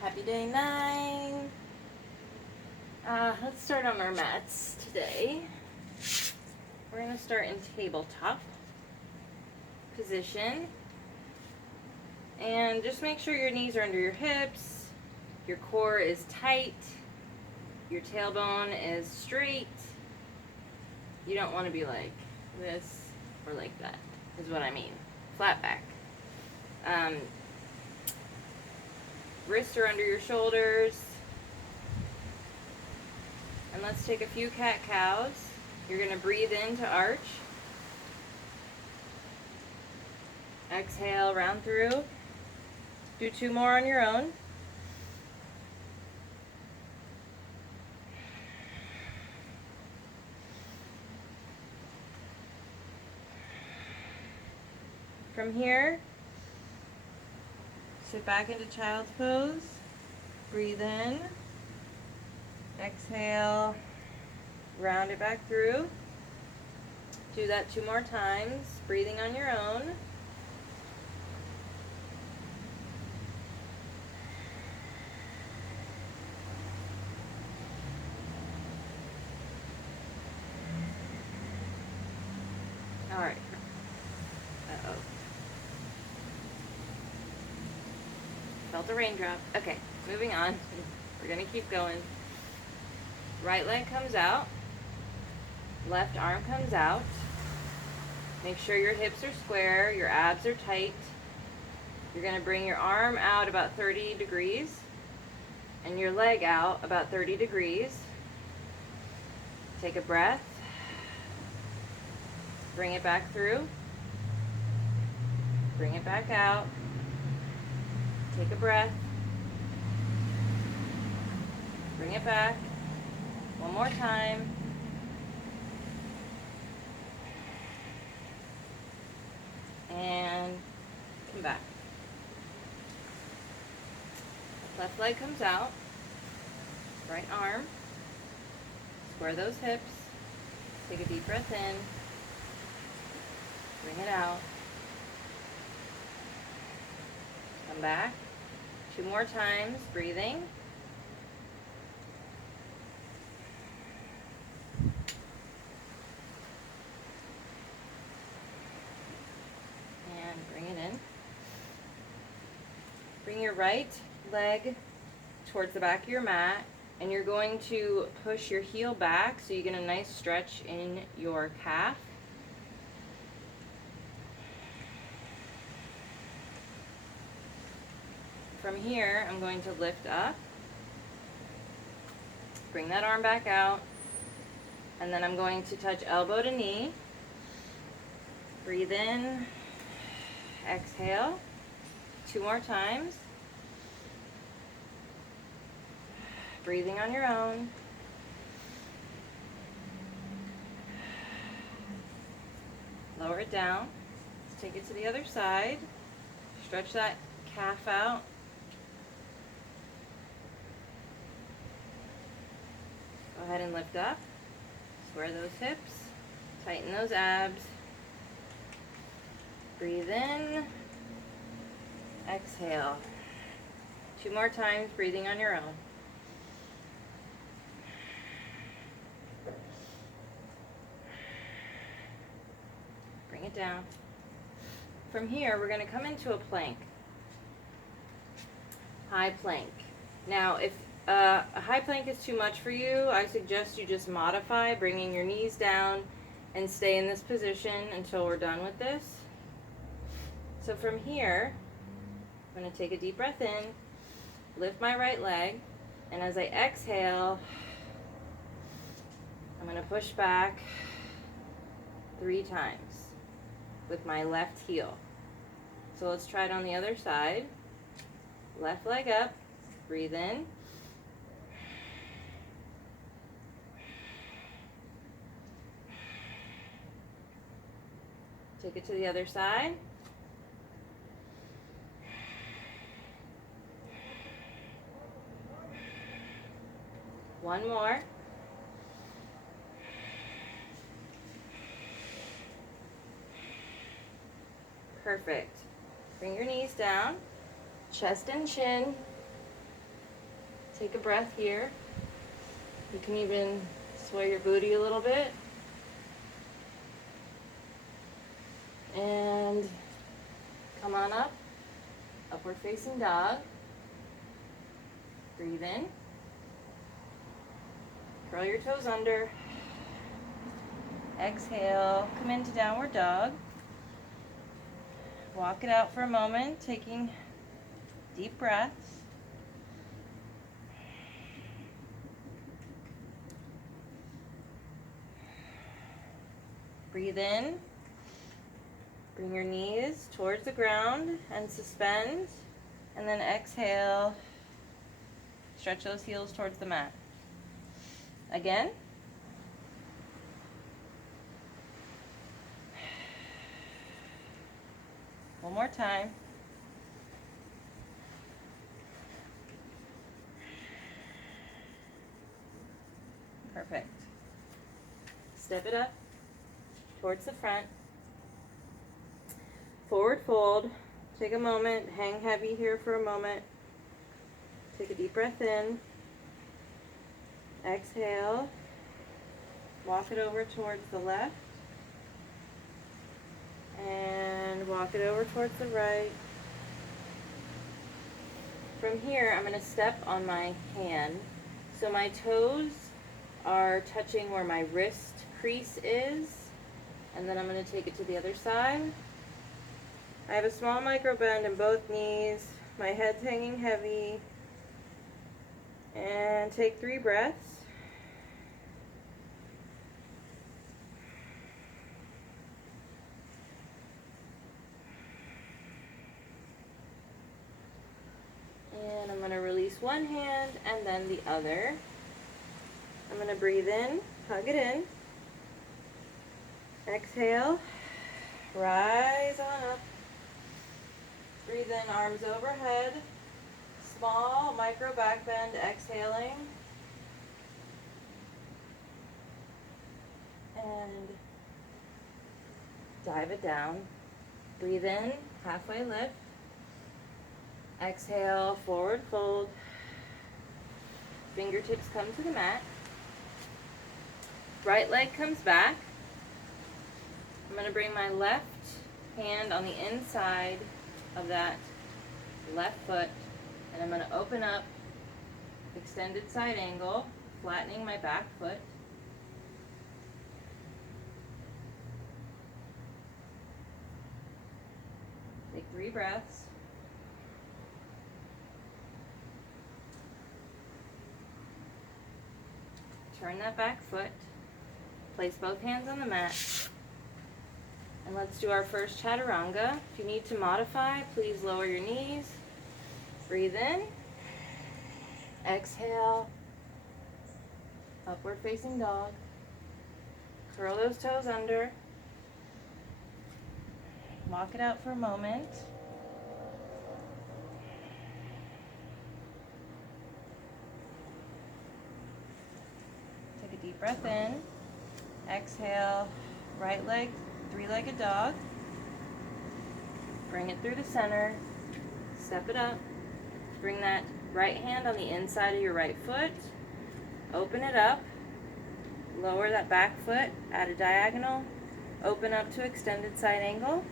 Happy day 9. Let's start on our mats today. We're going to start in tabletop position. And just make sure your knees are under your hips, your core is tight, your tailbone is straight. You don't want to be like this or like that, is what I mean. Flat back. Wrists are under your shoulders. And let's take a few cat-cows. You're going to breathe in to arch. Exhale, round through. Do 2 more on your own. From here, sit back into child's pose. Breathe in. Exhale, round it back through. Do that 2 more times, breathing on your own. All right. Uh-oh. Felt a raindrop. Okay, moving on. We're gonna keep going. Right leg comes out. Left arm comes out. Make sure your hips are square, your abs are tight. You're gonna bring your arm out about 30 degrees and your leg out about 30 degrees. Take a breath. Bring it back through. Bring it back out. Take a breath. Bring it back. One more time. And come back. Left leg comes out. Right arm. Square those hips. Take a deep breath in. Bring it out. Come back. 2 more times, breathing. And bring it in. Bring your right leg towards the back of your mat, and you're going to push your heel back so you get a nice stretch in your calf. From here, I'm going to lift up, bring that arm back out, and then I'm going to touch elbow to knee. Breathe in, exhale, 2 more times. Breathing on your own. Lower it down. Let's take it to the other side. Stretch that calf out. Go ahead and lift up. Square those hips. Tighten those abs. Breathe in. Exhale. 2 more times, breathing on your own. Bring it down. From here, we're going to come into a plank. High plank. Now, if a high plank is too much for you, I suggest you just modify, bringing your knees down and stay in this position until we're done with this. So from here, I'm going to take a deep breath in, lift my right leg, and as I exhale, I'm going to push back 3 times with my left heel. So let's try it on the other side. Left leg up, breathe in. Take it to the other side. One more. Perfect. Bring your knees down, chest and chin. Take a breath here. You can even sway your booty a little bit. And come on up. Upward facing dog. Breathe in. Curl your toes under. Exhale. Come into downward dog. Walk it out for a moment, taking deep breaths. Breathe in. Bring your knees towards the ground and suspend. And then exhale. Stretch those heels towards the mat. Again. One more time. Perfect. Step it up towards the front. Forward fold. Take a moment. Hang heavy here for a moment. Take a deep breath in. Exhale. Walk it over towards the left. And walk it over towards the right. From here, I'm going to step on my hand. So my toes are touching where my wrist crease is. And then I'm going to take it to the other side. I have a small micro bend in both knees. My head's hanging heavy. And take 3 breaths. And I'm going to release one hand and then the other. I'm going to breathe in, hug it in. Exhale, rise on up. Breathe in, arms overhead. Small micro back bend, exhaling. And dive it down. Breathe in, halfway lift. Exhale, forward fold. Fingertips come to the mat. Right leg comes back. I'm going to bring my left hand on the inside of that left foot, and I'm going to open up, extended side angle, flattening my back foot. Take 3 breaths. Turn that back foot. Place both hands on the mat. And let's do our first chaturanga. If you need to modify, please lower your knees. Breathe in. Exhale. Upward facing dog. Curl those toes under. Walk it out for a moment. Take a deep breath in. Exhale. Right leg, 3-legged dog. Bring it through the center. Step it up. Bring that right hand on the inside of your right foot. Open it up. Lower that back foot at a diagonal. Open up to extended side angle.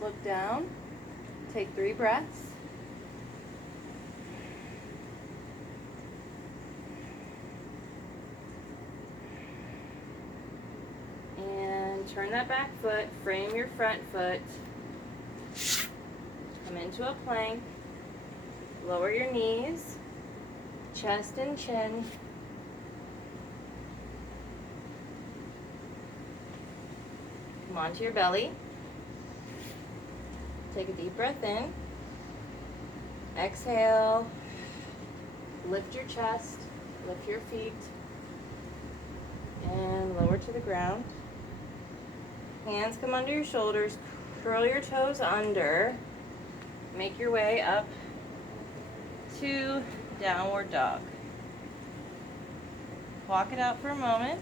Look down. Take 3 breaths. And turn that back foot. Frame your front foot. Come into a plank. Lower your knees. Chest and chin. Come onto your belly. Take a deep breath in. Exhale. Lift your chest. Lift your feet. And lower to the ground. Hands come under your shoulders. Curl your toes under. Make your way up to downward dog. Walk it out for a moment.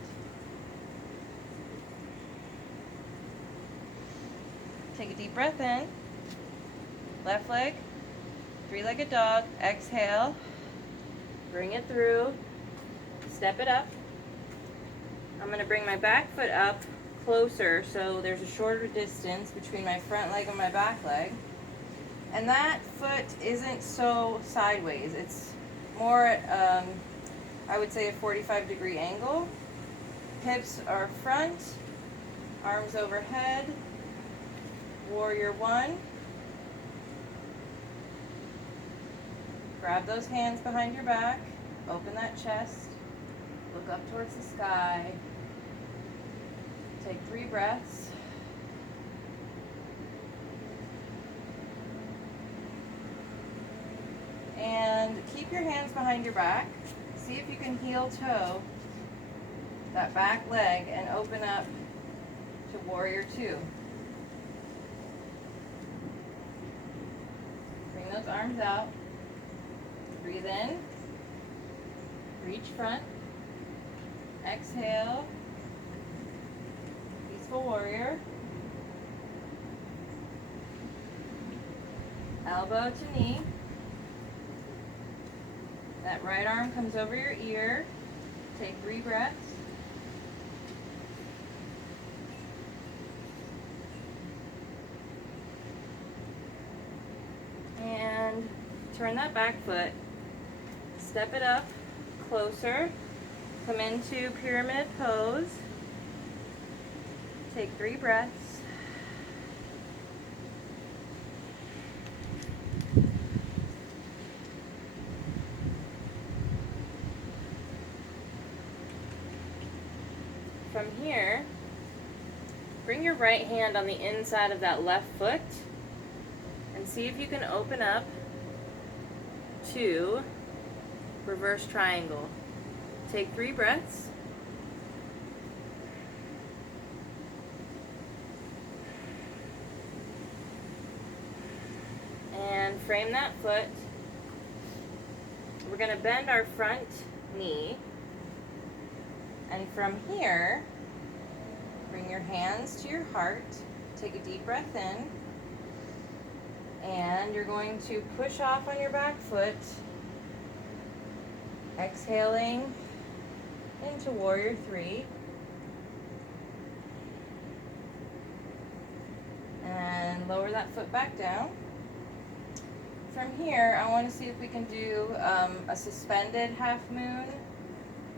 Take a deep breath in. Left leg, 3-legged dog. Exhale. Bring it through. Step it up. I'm going to bring my back foot up closer so there's a shorter distance between my front leg and my back leg. And that foot isn't so sideways. It's more at, I would say, a 45-degree angle. Hips are front, arms overhead. Warrior one. Grab those hands behind your back. Open that chest. Look up towards the sky. Take 3 breaths. And keep your hands behind your back. See if you can heel toe that back leg and open up to warrior two. Bring those arms out. Breathe in. Reach front. Exhale. Peaceful warrior. Elbow to knee. That right arm comes over your ear. Take 3 breaths. And turn that back foot. Step it up closer. Come into pyramid pose. Take 3 breaths. From here, bring your right hand on the inside of that left foot and see if you can open up to reverse triangle. Take 3 breaths. And frame that foot. We're going to bend our front knee. And from here, bring your hands to your heart. Take a deep breath in. And you're going to push off on your back foot. Exhaling into warrior 3. And lower that foot back down. From here, I want to see if we can do a suspended half moon.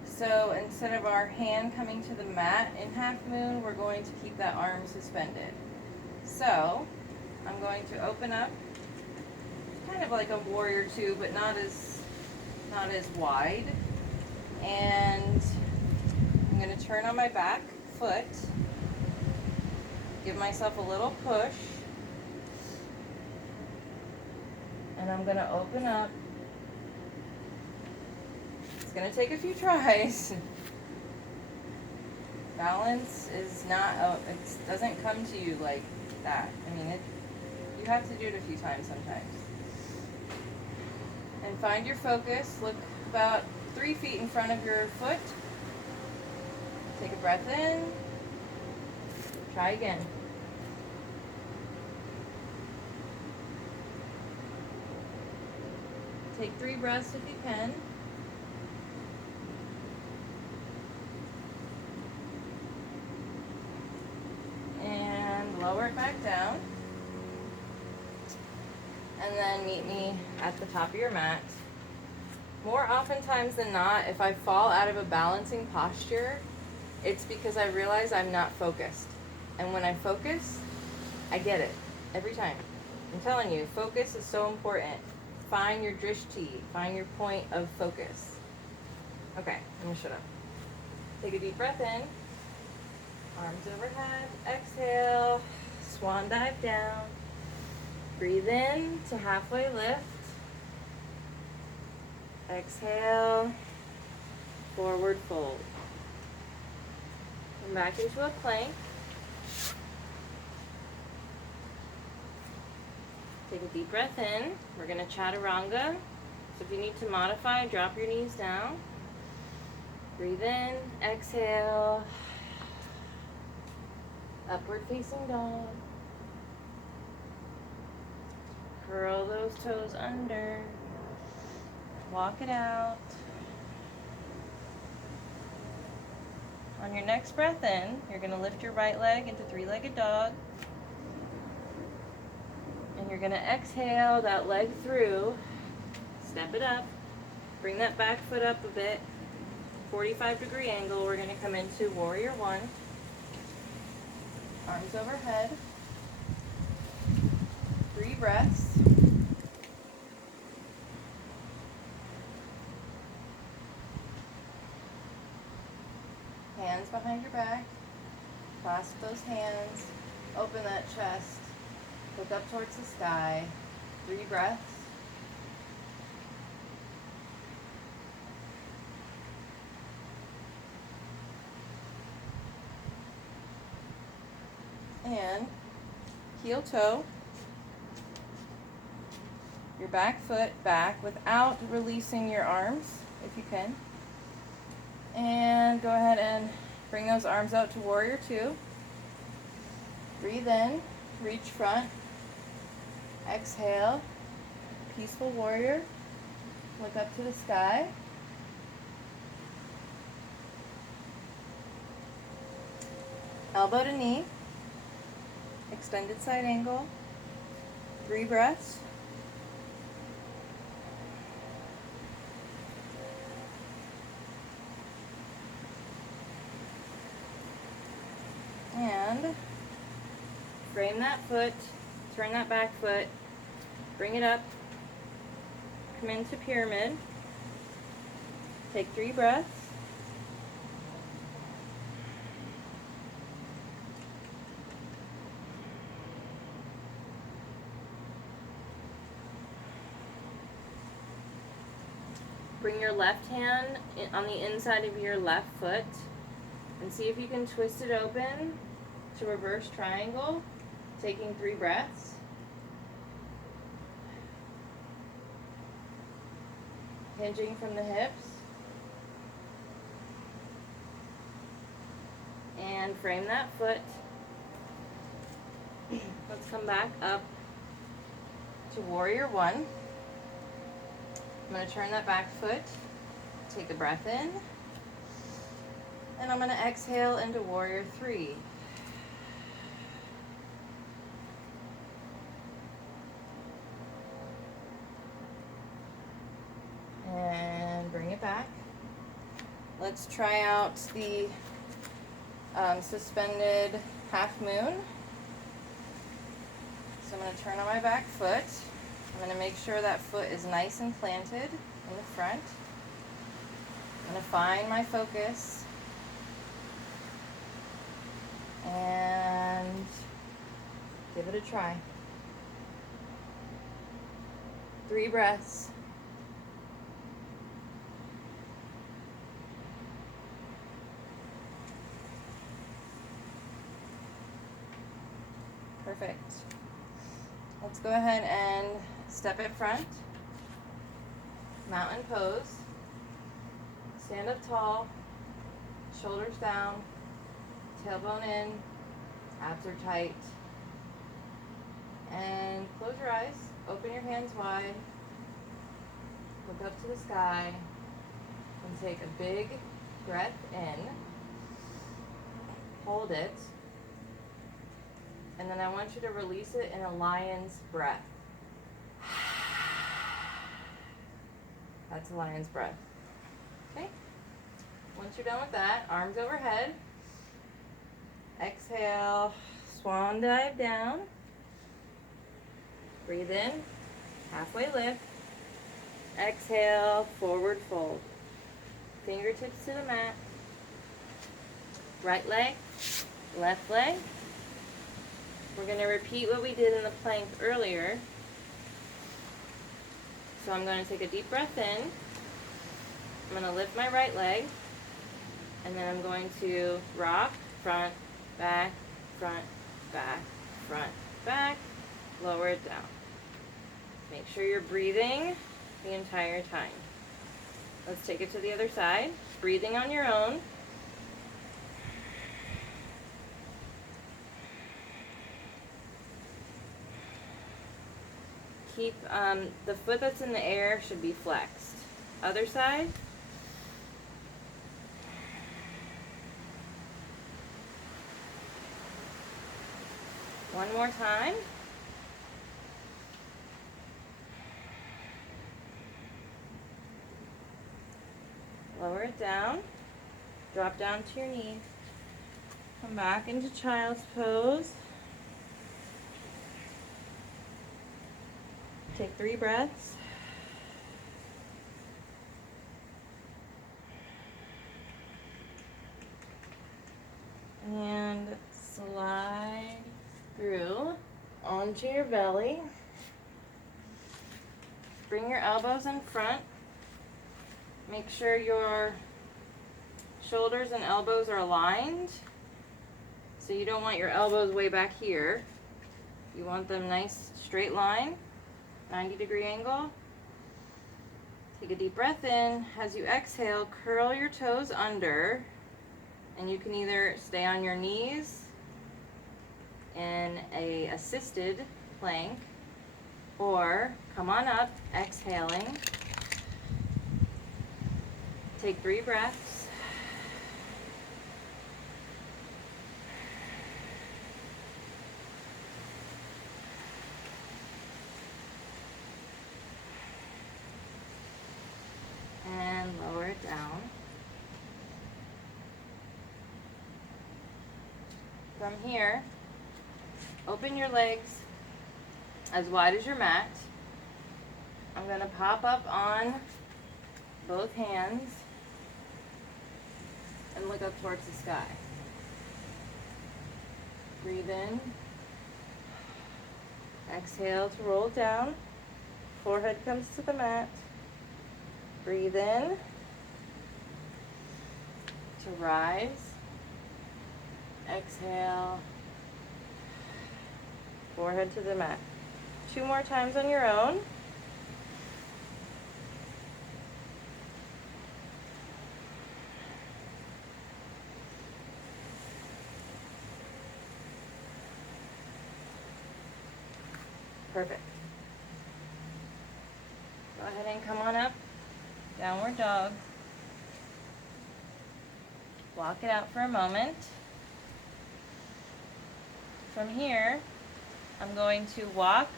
So instead of our hand coming to the mat in half moon, we're going to keep that arm suspended. So I'm going to open up, kind of like a warrior 2, but not as wide. And I'm going to turn on my back foot, give myself a little push, and I'm going to open up. It's going to take a few tries. Balance is not, it doesn't come to you like that. I mean, you have to do it a few times sometimes. And find your focus. Look about 3 feet in front of your foot. Take a breath in. Try again. Take 3 breaths if you can. And lower it back down. And then meet me at the top of your mat. More oftentimes than not, if I fall out of a balancing posture, it's because I realize I'm not focused. And when I focus, I get it every time. I'm telling you, focus is so important. Find your drishti, find your point of focus. Okay, I'm gonna shut up. Take a deep breath in. Arms overhead. Exhale. Swan dive down. Breathe in to halfway lift. Exhale. Forward fold. Come back into a plank. Take a deep breath in. We're going to chaturanga. So if you need to modify, drop your knees down. Breathe in. Exhale. Upward facing dog. Curl those toes under. Walk it out. On your next breath in, you're going to lift your right leg into three-legged dog. And you're going to exhale that leg through. Step it up. Bring that back foot up a bit. 45-degree angle. We're going to come into warrior one. Arms overhead. 3 breaths. Hands behind your back. Clasp those hands. Open that chest. Look up towards the sky. 3 breaths. And heel toe. Your back foot back without releasing your arms, if you can. And go ahead and bring those arms out to warrior two. Breathe in, reach front. Exhale, peaceful warrior. Look up to the sky. Elbow to knee. Extended side angle. 3 breaths. And frame that foot, turn that back foot, bring it up, come into pyramid, take 3 breaths. Bring your left hand on the inside of your left foot and see if you can twist it open to reverse triangle, taking 3 breaths. Hinging from the hips. And frame that foot. Let's come back up to warrior one. I'm going to turn that back foot, take a breath in, and I'm going to exhale into warrior three. And bring it back. Let's try out the suspended half moon. So I'm going to turn on my back foot. I'm going to make sure that foot is nice and planted in the front. I'm going to find my focus and give it a try. 3 breaths. Perfect. Let's go ahead and step it front. Mountain pose. Stand up tall. Shoulders down. Tailbone in. Abs are tight. And close your eyes. Open your hands wide. Look up to the sky. And take a big breath in. Hold it. And then I want you to release it in a lion's breath. That's a lion's breath. Okay? Once you're done with that, arms overhead. Exhale, swan dive down. Breathe in, halfway lift. Exhale, forward fold. Fingertips to the mat. Right leg, left leg. We're going to repeat what we did in the plank earlier. So I'm going to take a deep breath in. I'm going to lift my right leg. And then I'm going to rock, front, back, front, back, front, back. Lower it down. Make sure you're breathing the entire time. Let's take it to the other side. Breathing on your own. Keep the foot that's in the air should be flexed. Other side. One more time. Lower it down. Drop down to your knees. Come back into child's pose. Take 3 breaths. And slide through onto your belly. Bring your elbows in front. Make sure your shoulders and elbows are aligned. So you don't want your elbows way back here. You want them nice straight line, 90-degree angle. Take a deep breath in. As you exhale, curl your toes under, and you can either stay on your knees in a assisted plank or come on up, exhaling. Take 3 breaths. And lower it down. From here, open your legs as wide as your mat. I'm going to pop up on both hands and look up towards the sky. Breathe in. Exhale to roll down. Forehead comes to the mat. Breathe in to rise. Exhale. Forehead to the mat. 2 more times on your own. Perfect. Go ahead and come on up. Downward dog. Walk it out for a moment. From here, I'm going to walk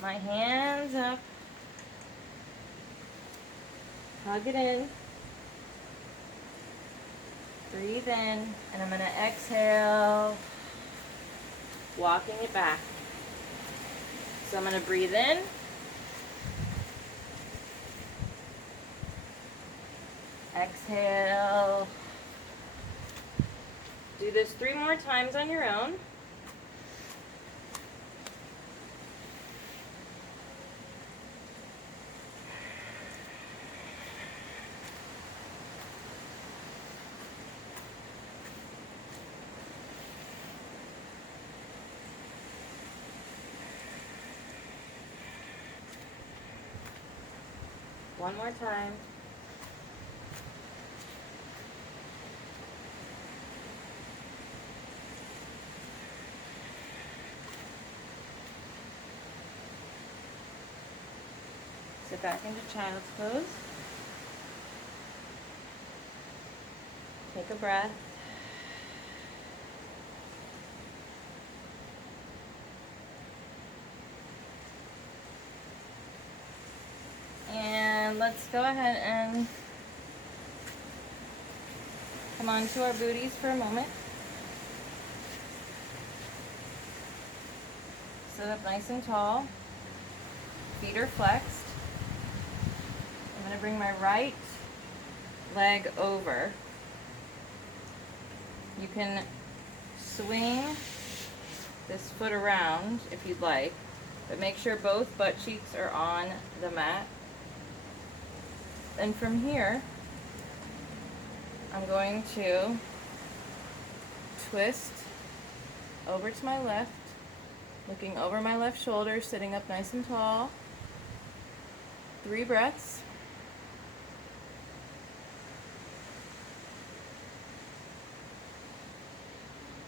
my hands up. Hug it in. Breathe in, and I'm going to exhale, walking it back. So I'm going to breathe in. Exhale. Do this 3 more times on your own. One more time. Sit back into child's pose. Take a breath. And let's go ahead and come onto our booties for a moment. Sit up nice and tall. Feet are flexed. I'm going to bring my right leg over. You can swing this foot around if you'd like, but make sure both butt cheeks are on the mat. And from here, I'm going to twist over to my left, looking over my left shoulder, sitting up nice and tall. 3 breaths.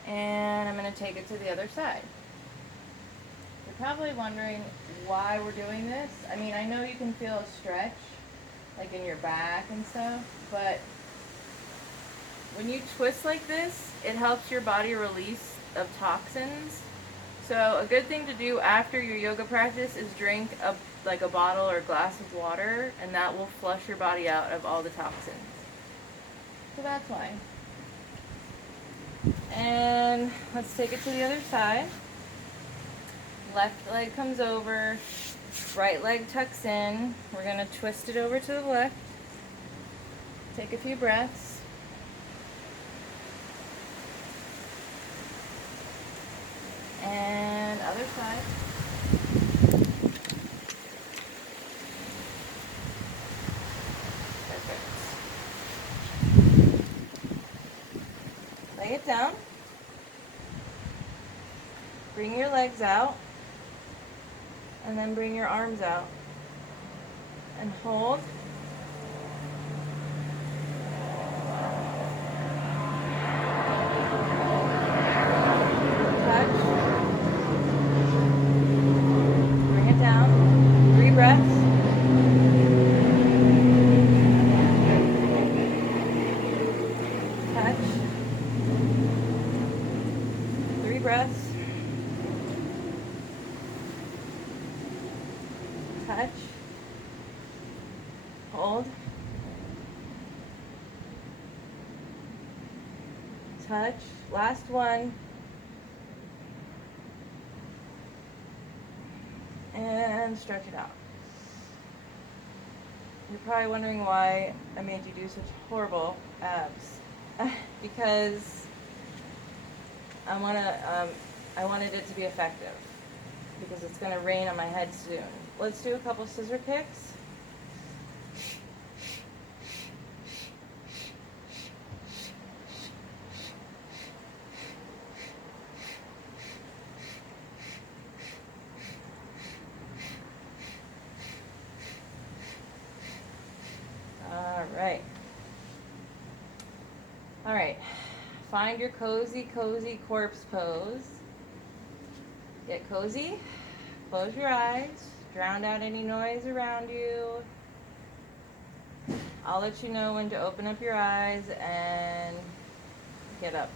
And I'm going to take it to the other side. You're probably wondering why we're doing this. I mean, I know you can feel a stretch like in your back and stuff, but when you twist like this, it helps your body release of toxins. So a good thing to do after your yoga practice is drink like a bottle or glass of water, and that will flush your body out of all the toxins. So that's why. And let's take it to the other side. Left leg comes over, right leg tucks in. We're going to twist it over to the left. Take a few breaths. And other side. Perfect. Lay it down. Bring your legs out. And then bring your arms out. And hold. Touch. Bring it down. 3 breaths. Touch. 3 breaths. Touch. Hold. Touch. Last one. And stretch it out. You're probably wondering why I made you do such horrible abs. Because I wanted it to be effective. Because it's going to rain on my head soon. Let's do a couple scissor kicks. All right. Find your cozy, cozy corpse pose. Get cozy. Close your eyes. Drown out any noise around you. I'll let you know when to open up your eyes and get up.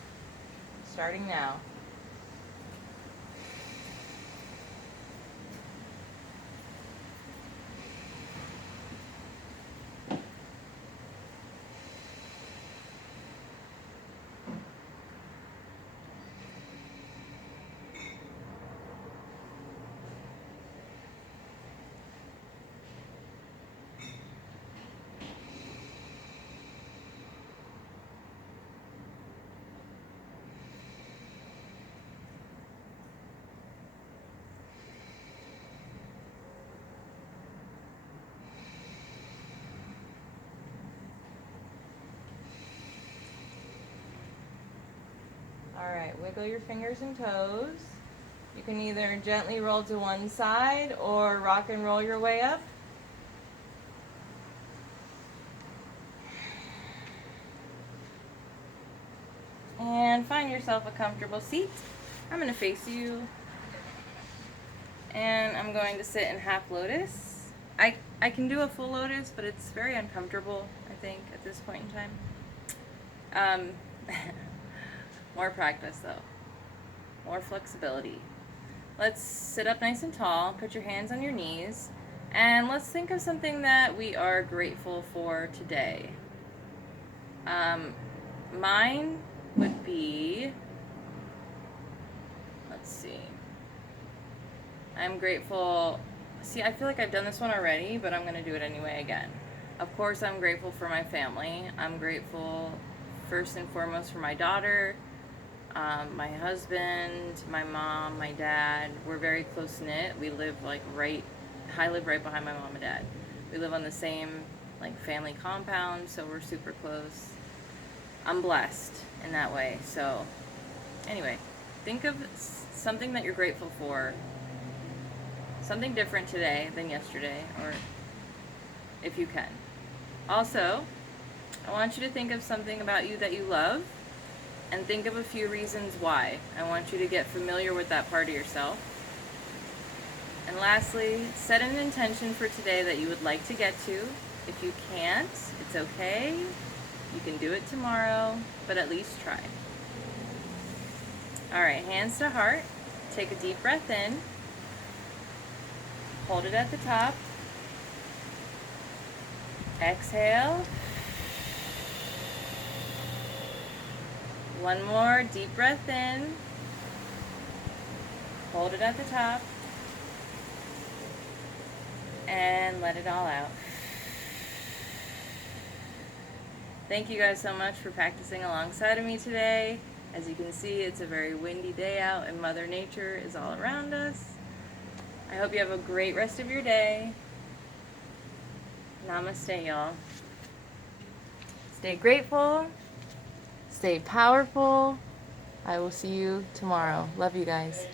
Starting now. Alright, wiggle your fingers and toes. You can either gently roll to one side or rock and roll your way up. And find yourself a comfortable seat. I'm going to face you. And I'm going to sit in half lotus. I can do a full lotus, but it's very uncomfortable, I think, at this point in time. More practice though. More flexibility. Let's sit up nice and tall. Put your hands on your knees. And let's think of something that we are grateful for today. Mine would be, let's see. I'm grateful. See, I feel like I've done this one already, but I'm going to do it anyway again. Of course, I'm grateful for my family. I'm grateful first and foremost for my daughter, my husband, my mom, my dad. We're very close knit. We live I live right behind my mom and dad. We live on the same family compound, so we're super close. I'm blessed in that way. So anyway, think of something that you're grateful for. Something different today than yesterday, or if you can. Also, I want you to think of something about you that you love, and think of a few reasons why. I want you to get familiar with that part of yourself. And lastly, set an intention for today that you would like to get to. If you can't, it's okay. You can do it tomorrow, but at least try. All right, hands to heart. Take a deep breath in. Hold it at the top. Exhale. One more deep breath in. Hold it at the top. And let it all out. Thank you guys so much for practicing alongside of me today. As you can see, it's a very windy day out and Mother Nature is all around us. I hope you have a great rest of your day. Namaste, y'all. Stay grateful. Stay powerful. I will see you tomorrow. Love you guys.